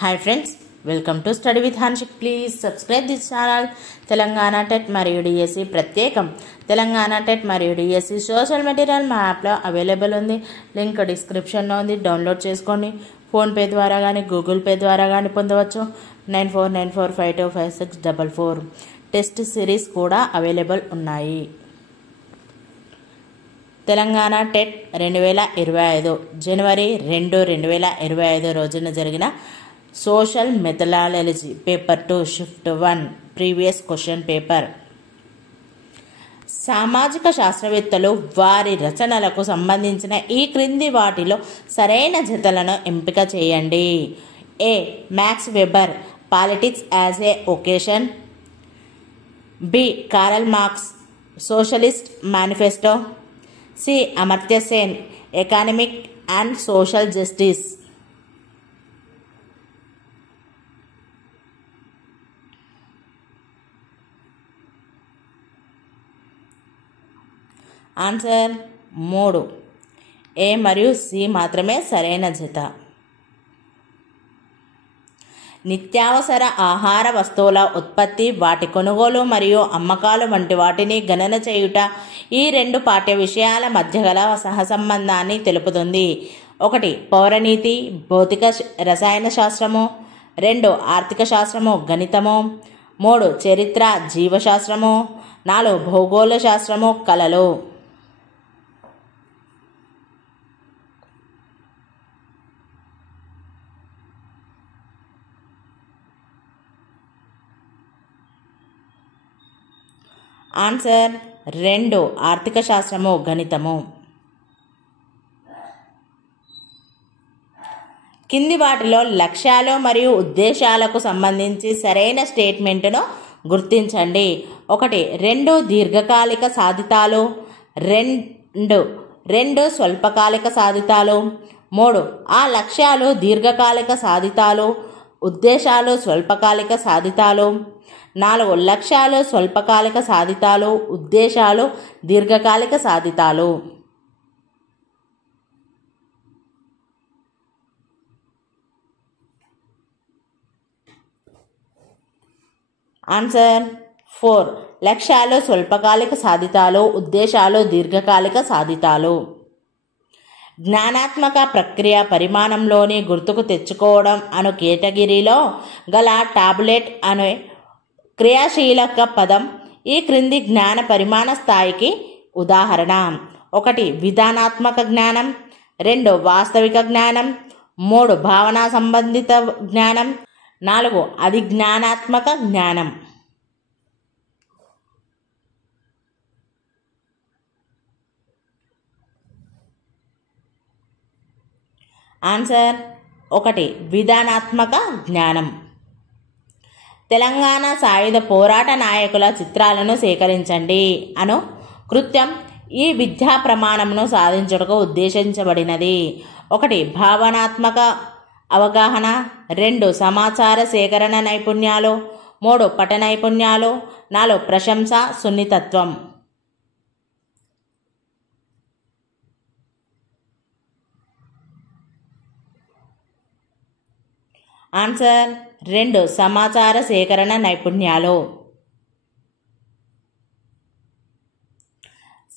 Hi friends, welcome to Study with Hanshik. Please subscribe this channel. Telangana TET మరియు DSE ప్రత్యేకం Telangana TET మరియు DSE social material మా యాప్లో available ఉంది. Link డిస్క్రిప్షన్లో ఉంది. డౌన్లోడ్ చేసుకోండి. ఫోన్పే ద్వారా కానీ గూగుల్ పే ద్వారా కానీ పొందవచ్చు. 9494525644 టెస్ట్ సిరీస్ కూడా అవైలబుల్ ఉన్నాయి. తెలంగాణ టెట్ 2025 జనవరి 2, 2025 రోజున జరిగిన social methodology paper 2 shift 1 previous question paper. సామాజిక శాస్త్రవేత్తలు వారి రచనలకు సంబంధించిన ఈ క్రింది వాటిలో సరైన జతలను ఎంపిక చేయండి. A. Max Weber politics as a vocation. B. Karl Marx socialist manifesto. C. Amartya Sen economic and social justice. Answer 3. A మరియు సి మాత్రమే సరైన జత. నిత్యావసర ఆహార వస్తువుల ఉత్పత్తి, వాటి కొనుగోలు మరియు అమ్మకాలు వంటి వాటిని గణన చేయుట ఈ రెండు పాఠ్య విషయాల మధ్య గల సహసంబంధాన్ని తెలుపుతుంది. 1. పౌరనీతి భౌతిక రసాయన శాస్త్రము. 2. ఆర్థిక శాస్త్రము గణితము. 3. చరిత్ర జీవశాస్త్రము. 4. భౌగోళ శాస్త్రము కళలు. ఆన్సర్ 2. ఆర్థిక శాస్త్రము గణితము. కింది వాటిలో లక్ష్యాలు మరియు ఉద్దేశాలకు సంబంధించి సరైన స్టేట్మెంట్ను గుర్తించండి. 1. 2 దీర్ఘకాలిక సాధితాలు. 2 స్వల్పకాలిక సాధితాలు. 3. ఆ లక్ష్యాలు దీర్ఘకాలిక సాధితాలు, ఉద్దేశాలు స్వల్పకాలిక సాధితాలు. 4. లక్ష్యాలు స్వల్పకాలిక సాధితాలు, ఉద్దేశాలు దీర్ఘకాలిక సాధితాలు. ఆన్సర్ 4. లక్ష్యాలు స్వల్పకాలిక సాధితాలు, ఉద్దేశాలు దీర్ఘకాలిక సాధితాలు. జ్ఞానాత్మక ప్రక్రియ పరిమాణంలోని గుర్తుకు తెచ్చుకోవడం అను కేటగిరీలో గల టాబ్లెట్ అనే క్రియాశీలక పదం ఈ క్రింది జ్ఞాన పరిమాణ స్థాయికి ఉదాహరణ. 1. విధానాత్మక జ్ఞానం. 2. వాస్తవిక జ్ఞానం. 3. భావనా సంబంధిత జ్ఞానం. 4. అధిజ్ఞానాత్మక జ్ఞానం. ఆన్సర్ 1. విధానాత్మక జ్ఞానం. తెలంగాణ సాయుధ పోరాట నాయకుల చిత్రాలను సేకరించండి అను కృత్యం ఈ విద్యా ప్రమాణమును సాధించుటకు ఉద్దేశించబడినది. 1. భావనాత్మక అవగాహన. 2. సమాచార సేకరణ నైపుణ్యాలు. 3. పట నైపుణ్యాలు. 4. ప్రశంస సున్నితత్వం. ఆన్సర్ 2. సమాచార సేకరణ నైపుణ్యాలు.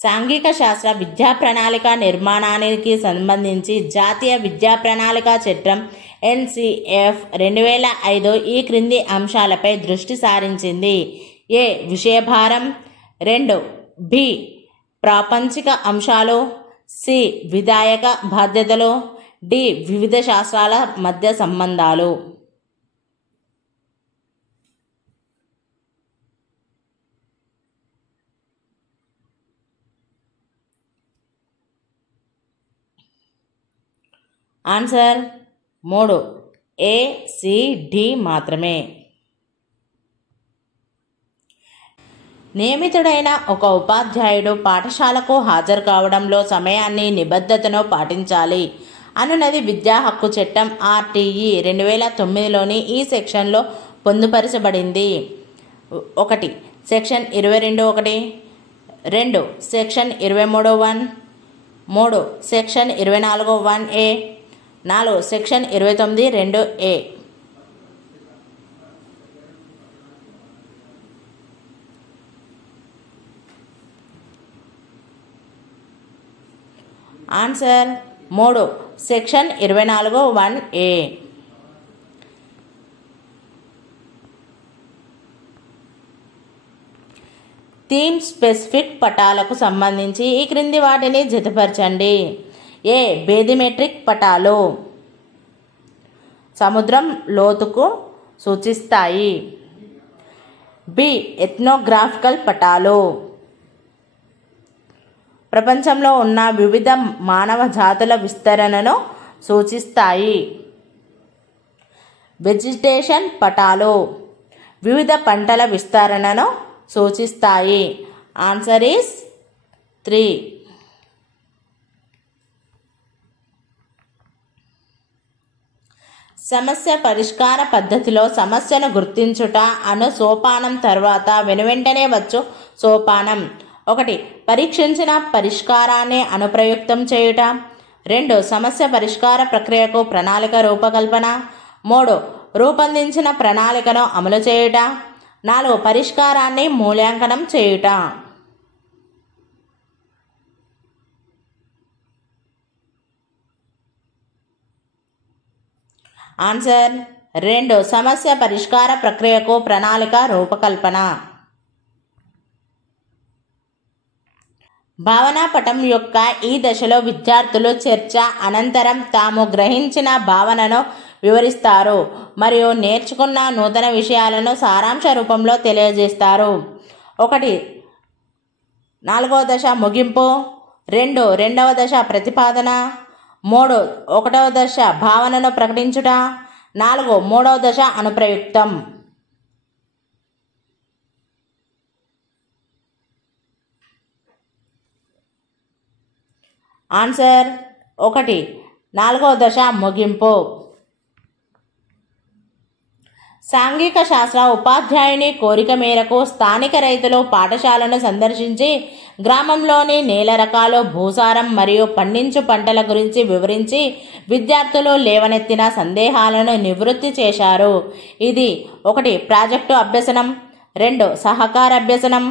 సాంఘిక శాస్త్ర విద్యా ప్రణాళిక నిర్మాణానికి సంబంధించి జాతీయ విద్యా ప్రణాళిక చట్టం NCF 2005 ఈ క్రింది అంశాలపై దృష్టి సారించింది. ఏ. విషయభారం. 2. బి. ప్రాపంచిక అంశాలు. సి. విధాయక బాధ్యతలు. డి. వివిధ శాస్త్రాల మధ్య సంబంధాలు. ఆన్సర్ 3. A, C, D మాత్రమే. నియమితుడైన ఒక ఉపాధ్యాయుడు పాఠశాలకు హాజరు కావడంలో సమయాన్ని నిబద్ధతను పాటించాలి అనున్నది విద్యా హక్కు చట్టం RTE 2009లోని ఈ సెక్షన్లో పొందుపరచబడింది. 1. Section 22(1), 2. Section 23(1), 3. Section 24(1)A, 4. Section 29(2)A. Answer 3 section 24(1)(a). Theme specific పటాలకు సంబంధించి ఈ క్రింది వాటిని జతపరచండి. ఏ బేదిమెట్రిక్ పటాలు సముద్రం లోతుకు సూచిస్తాయి. బి ఎథ్నోగ్రాఫికల్ పటాలు ప్రపంచంలో ఉన్న వివిధ మానవ జాతుల విస్తరణను సూచిస్తాయి. వెజిటేషన్ పటాలు వివిధ పంటల విస్తరణను సూచిస్తాయి. Answer is 3. సమస్య పరిష్కార పద్ధతిలో సమస్యను గుర్తించుట అను సోపానం తర్వాత వెనువెంటనే వచ్చు సోపానం. 1 పరీక్షించిన పరిష్కారాన్ని అనుప్రయుక్తం చేయుట. 2 సమస్య పరిష్కార ప్రక్రియకు ప్రణాళిక రూపకల్పన. 3 రూపొందించిన ప్రణాళికను అమలు చేయుట. 4 పరిష్కారాన్ని మూల్యాంకనం చేయుట. ఆన్సర్ 2 సమస్య పరిష్కార ప్రక్రియకు ప్రణాళిక రూపకల్పన. భావనా పటం యొక్క ఈ దశలో విద్యార్థులు చర్చ అనంతరం తాము గ్రహించిన భావనను వివరిస్తారు మరియు నేర్చుకున్న నూతన విషయాలను సారాంశ రూపంలో తెలియజేస్తారు. 1 4వ దశ ముగింపు. 2 రెండవ దశ ప్రతిపాదన. 3 1వ దశ భావనను ప్రకటించుట. 4 3వ దశ అనుప్రయుక్తం. ఆన్సర్ 1 4వ దశ ముగింపు. సాంఘిక శాస్త్ర ఉపాధ్యాయుని కోరిక మేరకు స్థానిక రైతులు పాఠశాలను సందర్శించి గ్రామంలోని నేల రకాలు, భూసారం మరియు పండించు పంటల గురించి వివరించి విద్యార్థులు లేవనెత్తిన సందేహాలను నివృత్తి చేశారు. ఇది 1 ప్రాజెక్టు అభ్యసనం. 2 సహకార అభ్యసనం.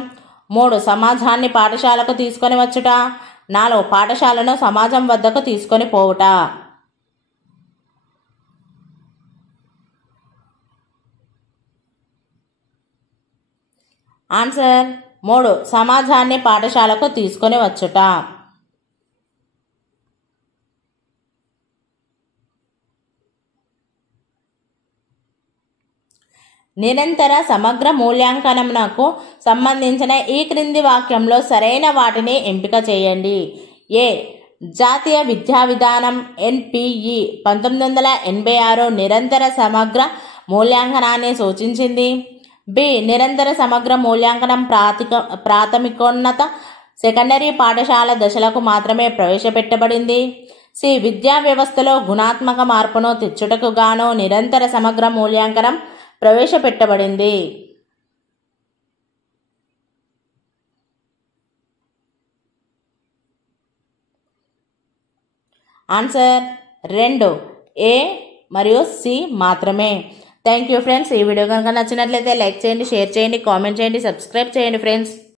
3 సమాజాన్ని పాఠశాలకు తీసుకొని వచ్చుట. 4 పాఠశాలను సమాజం వద్దకు తీసుకొని పోవుట. ఆన్సర్ 3 సమాజాన్ని పాఠశాలకు తీసుకొని వచ్చుట. నిరంతర సమగ్ర మూల్యాంకనంకు సంబంధించిన ఈ క్రింది వాక్యంలో సరైన వాటిని ఎంపిక చేయండి. ఏ జాతీయ విద్యా విధానం NPE 1986 నిరంతర సమగ్ర మూల్యాంకనాన్ని సూచించింది. బి నిరంతర సమగ్ర మూల్యాంకనం ప్రాథమికోన్నత సెకండరీ పాఠశాల దశలకు మాత్రమే ప్రవేశపెట్టబడింది. సి విద్యా వ్యవస్థలో గుణాత్మక మార్పును తెచ్చుటకు గాను నిరంతర సమగ్ర మూల్యాంకనం ప్రవేశపెట్టబడింది. ఆన్సర్ 2 A మరియు సి మాత్రమే. Thank you friends. ఈ వీడియో కనుక నచ్చినట్లయితే లైక్ చేయండి, షేర్ చేయండి, కామెంట్ చేయండి, సబ్స్క్రైబ్ చేయండి ఫ్రెండ్స్.